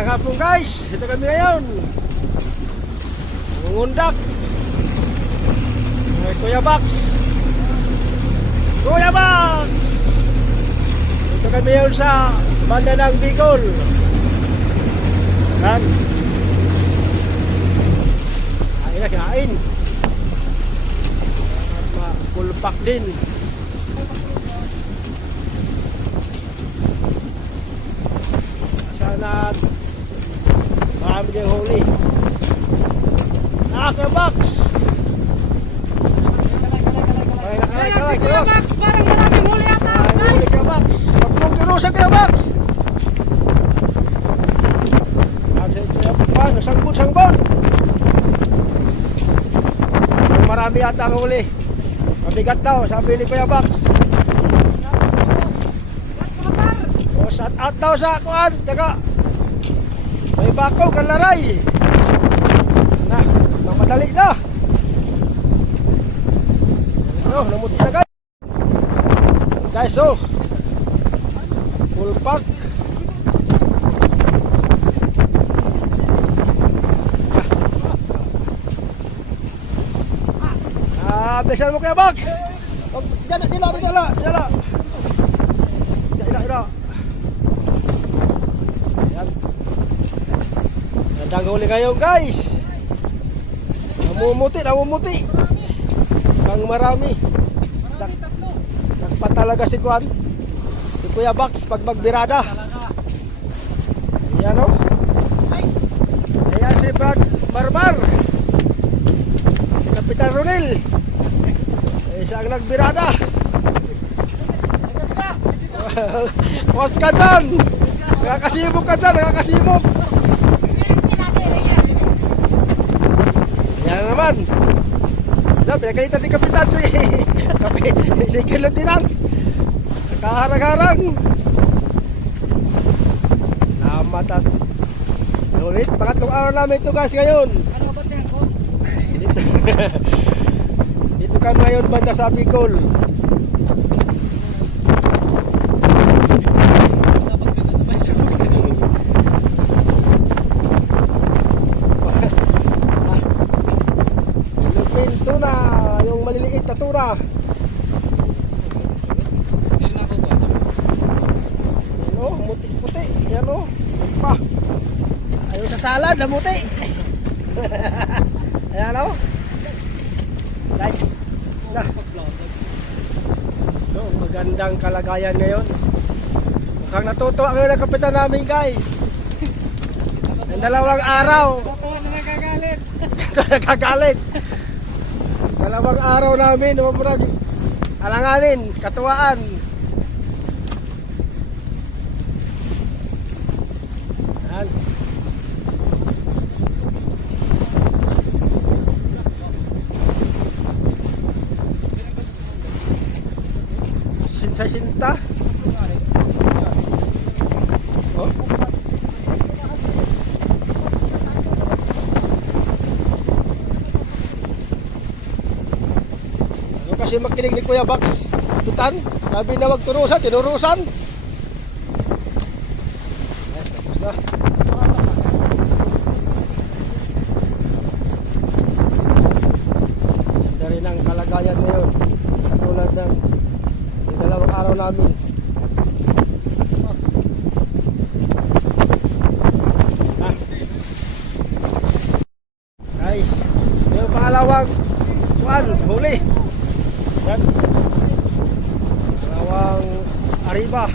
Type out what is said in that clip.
Magandang hapon guys, ito kami ngayon ngungundak Kuya Bax. Kuya Bax, ito kami ngayon sa banda ng Bicol. Yan, kain na kain at mapulpak din. Sana marami din huli. Kuya Bax, Kaya si Kuya Bax, parang maraming huli ata, guys. Kuya Bax, magpong tinusan Kuya Bax. Sangbon. Marami ata ang huli. Mabigat daw, sabi ni Kuya Bax. O, shout out daw sa kuan, taga may bakaw kan laray. Na, mamadali na. Oh, namuti na guys. Guys, oh. Full pack. Biasan mo Kuya Bax. Oh, dala. Ayan. Gandang huli ngayon guys. Namumuti. Ang marami. Nagpa talaga si Kuan. Si Kuya Bax pag magbirada. Ayan o. Ayan si Brad Barbar. Si Kapitan Ronel. Siya ang nagbirada. Huwag ka dyan. Nakakasibog ka dyan. Yan naman. Pinagalitan ni Kapitan si Lieutenant. Nakaharang-harang. Namatan. Ulit, pangatlong araw namin ito guys ngayon. Ano ba ito yan? Dito ka ngayon banda sa Bicol. Ilupin tuna, yung maliliit na tuna. Ano, muti-puti. Yan o, pa. Ayaw sa salad, namuti. Ayan o. Guys, na. No, magandang kalagayan ngayon. Mukhang natutuwa ngayon ang kapitan namin guys. Ang dalawang araw. Totoo na nagagalit. Nagagalit. Dalawang araw namin, alanganin, katuwaan. Yan. Sinta. Oh. Kasi makinig ni Kuya Bax, Kapitan, sabi na wag turusan, tinurusan. Ay, tapos na. Ganda rin ang kalagayan ngayon. Katulad ng dalawang araw namin. Guys, yung pangalawang huli. Yan. Pangalawang Arriba.